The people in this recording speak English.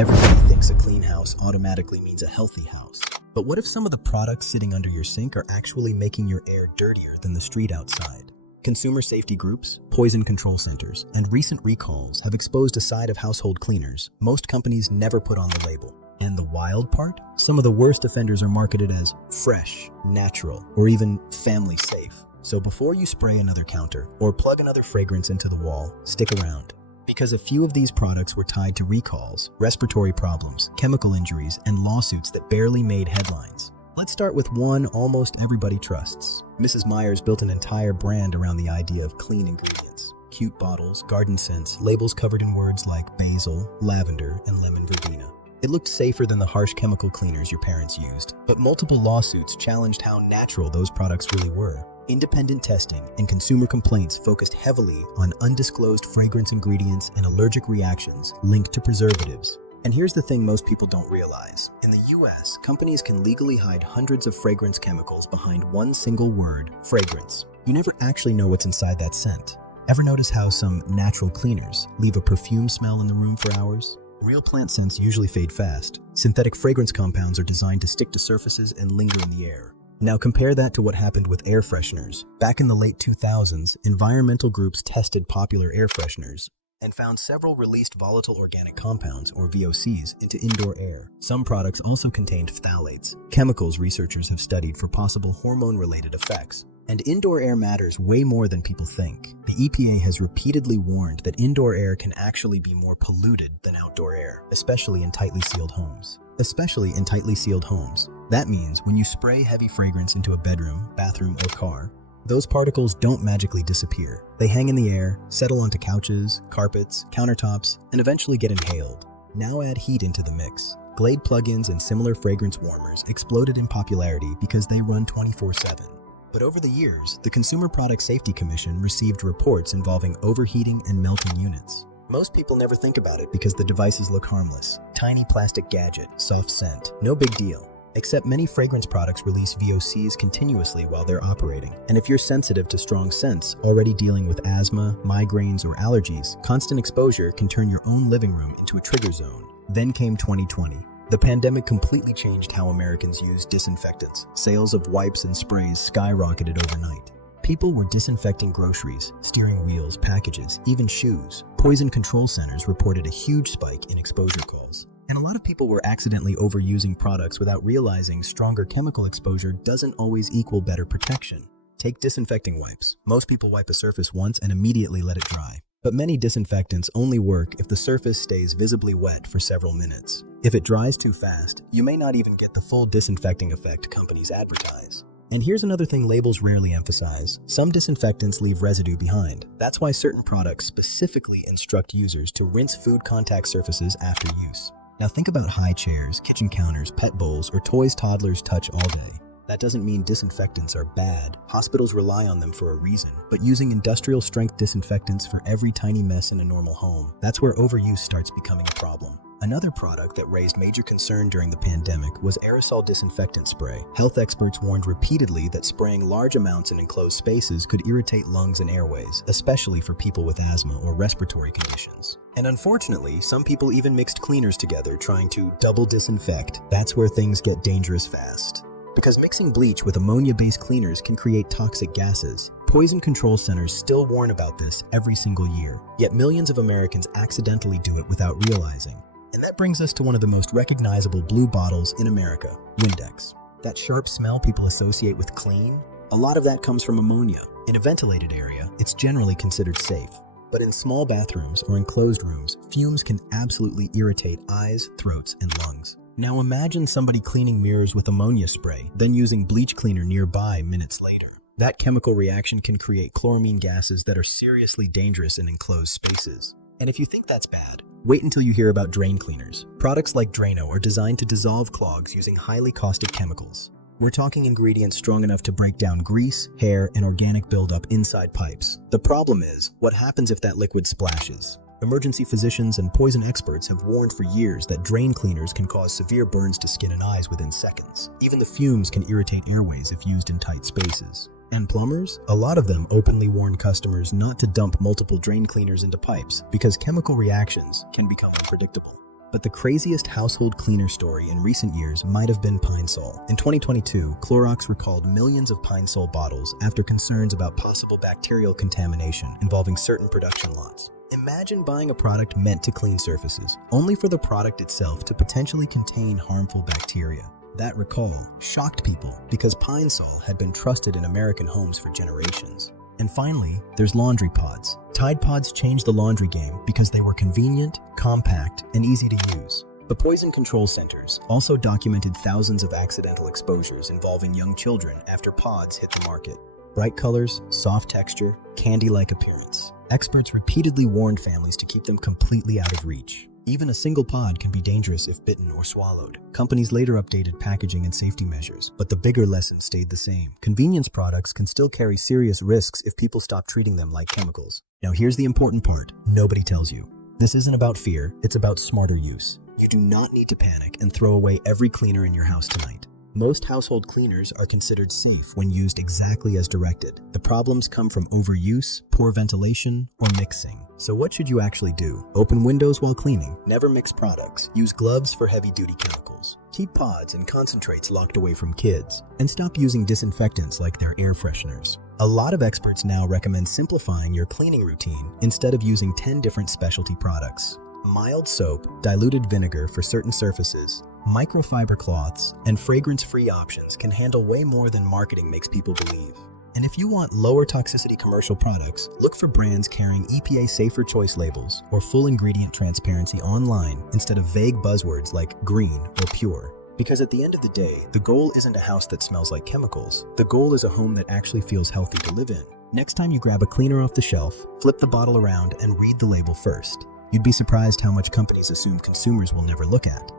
Everybody thinks a clean house automatically means a healthy house. But what if some of the products sitting under your sink are actually making your air dirtier than the street outside? Consumer safety groups, poison control centers, and recent recalls have exposed a side of household cleaners most companies never put on the label. And the wild part? Some of the worst offenders are marketed as fresh, natural, or even family safe. So before you spray another counter or plug another fragrance into the wall, stick around. Because a few of these products were tied to recalls, respiratory problems, chemical injuries, and lawsuits that barely made headlines. Let's start with one almost everybody trusts. Mrs. Meyer's built an entire brand around the idea of clean ingredients. Cute bottles, garden scents, labels covered in words like basil, lavender, and lemon verbena. It looked safer than the harsh chemical cleaners your parents used, but multiple lawsuits challenged how natural those products really were. Independent testing and consumer complaints focused heavily on undisclosed fragrance ingredients and allergic reactions linked to preservatives. And here's the thing most people don't realize. In the US, companies can legally hide hundreds of fragrance chemicals behind one single word, fragrance. You never actually know what's inside that scent. Ever notice how some natural cleaners leave a perfume smell in the room for hours? Real plant scents usually fade fast. Synthetic fragrance compounds are designed to stick to surfaces and linger in the air. Now compare that to what happened with air fresheners. Back in the late 2000s, environmental groups tested popular air fresheners and found several released volatile organic compounds, or VOCs, into indoor air. Some products also contained phthalates, chemicals researchers have studied for possible hormone-related effects. And indoor air matters way more than people think. The EPA has repeatedly warned that indoor air can actually be more polluted than outdoor air, especially in tightly sealed homes. That means when you spray heavy fragrance into a bedroom, bathroom, or car, those particles don't magically disappear. They hang in the air, settle onto couches, carpets, countertops, and eventually get inhaled. Now add heat into the mix. Glade plugins and similar fragrance warmers exploded in popularity because they run 24/7. But over the years, the Consumer Product Safety Commission received reports involving overheating and melting units. Most people never think about it because the devices look harmless. Tiny plastic gadget, soft scent, no big deal. Except many fragrance products release VOCs continuously while they're operating. And if you're sensitive to strong scents, already dealing with asthma, migraines, or allergies, constant exposure can turn your own living room into a trigger zone. Then came 2020. The pandemic completely changed how Americans use disinfectants. Sales of wipes and sprays skyrocketed overnight. People were disinfecting groceries, steering wheels, packages, even shoes. Poison control centers reported a huge spike in exposure calls. And a lot of people were accidentally overusing products without realizing stronger chemical exposure doesn't always equal better protection. Take disinfecting wipes. Most people wipe a surface once and immediately let it dry. But many disinfectants only work if the surface stays visibly wet for several minutes. If it dries too fast, you may not even get the full disinfecting effect companies advertise. And here's another thing labels rarely emphasize. Some disinfectants leave residue behind. That's why certain products specifically instruct users to rinse food contact surfaces after use. Now think about high chairs, kitchen counters, pet bowls, or toys toddlers touch all day. That doesn't mean disinfectants are bad. Hospitals rely on them for a reason. But using industrial strength disinfectants for every tiny mess in a normal home, that's where overuse starts becoming a problem. Another product that raised major concern during the pandemic was aerosol disinfectant spray. Health experts warned repeatedly that spraying large amounts in enclosed spaces could irritate lungs and airways, especially for people with asthma or respiratory conditions. And unfortunately, some people even mixed cleaners together trying to double disinfect. That's where things get dangerous fast. Because mixing bleach with ammonia-based cleaners can create toxic gases. Poison control centers still warn about this every single year, yet millions of Americans accidentally do it without realizing. And that brings us to one of the most recognizable blue bottles in America, Windex. That sharp smell people associate with clean, a lot of that comes from ammonia. In a ventilated area, it's generally considered safe. But in small bathrooms or enclosed rooms, fumes can absolutely irritate eyes, throats, and lungs. Now imagine somebody cleaning mirrors with ammonia spray, then using bleach cleaner nearby minutes later. That chemical reaction can create chloramine gases that are seriously dangerous in enclosed spaces. And if you think that's bad, wait until you hear about drain cleaners. Products like Drano are designed to dissolve clogs using highly caustic chemicals. We're talking ingredients strong enough to break down grease, hair, and organic buildup inside pipes. The problem is, what happens if that liquid splashes? Emergency physicians and poison experts have warned for years that drain cleaners can cause severe burns to skin and eyes within seconds. Even the fumes can irritate airways if used in tight spaces. And plumbers? A lot of them openly warn customers not to dump multiple drain cleaners into pipes because chemical reactions can become unpredictable. But the craziest household cleaner story in recent years might have been Pine Sol. In 2022, Clorox recalled millions of Pine Sol bottles after concerns about possible bacterial contamination involving certain production lots. Imagine buying a product meant to clean surfaces, only for the product itself to potentially contain harmful bacteria. That recall shocked people because Pine Sol had been trusted in American homes for generations. And finally, there's laundry pods. Tide Pods changed the laundry game because they were convenient, compact, and easy to use. The Poison Control Centers also documented thousands of accidental exposures involving young children after pods hit the market. Bright colors, soft texture, candy-like appearance. Experts repeatedly warned families to keep them completely out of reach. Even a single pod can be dangerous if bitten or swallowed. Companies later updated packaging and safety measures, but the bigger lesson stayed the same. Convenience products can still carry serious risks if people stop treating them like chemicals. Now here's the important part. Nobody tells you. This isn't about fear, it's about smarter use. You do not need to panic and throw away every cleaner in your house tonight. Most household cleaners are considered safe when used exactly as directed. The problems come from overuse, poor ventilation, or mixing. So what should you actually do? Open windows while cleaning. Never mix products. Use gloves for heavy-duty chemicals. Keep pods and concentrates locked away from kids. And stop using disinfectants like their air fresheners. A lot of experts now recommend simplifying your cleaning routine instead of using 10 different specialty products. Mild soap, diluted vinegar for certain surfaces, microfiber cloths, and fragrance-free options can handle way more than marketing makes people believe. And if you want lower toxicity commercial products, look for brands carrying EPA safer choice labels or full ingredient transparency online instead of vague buzzwords like green or pure. Because at the end of the day, the goal isn't a house that smells like chemicals. The goal is a home that actually feels healthy to live in. Next time you grab a cleaner off the shelf, flip the bottle around and read the label first. You'd be surprised how much companies assume consumers will never look at.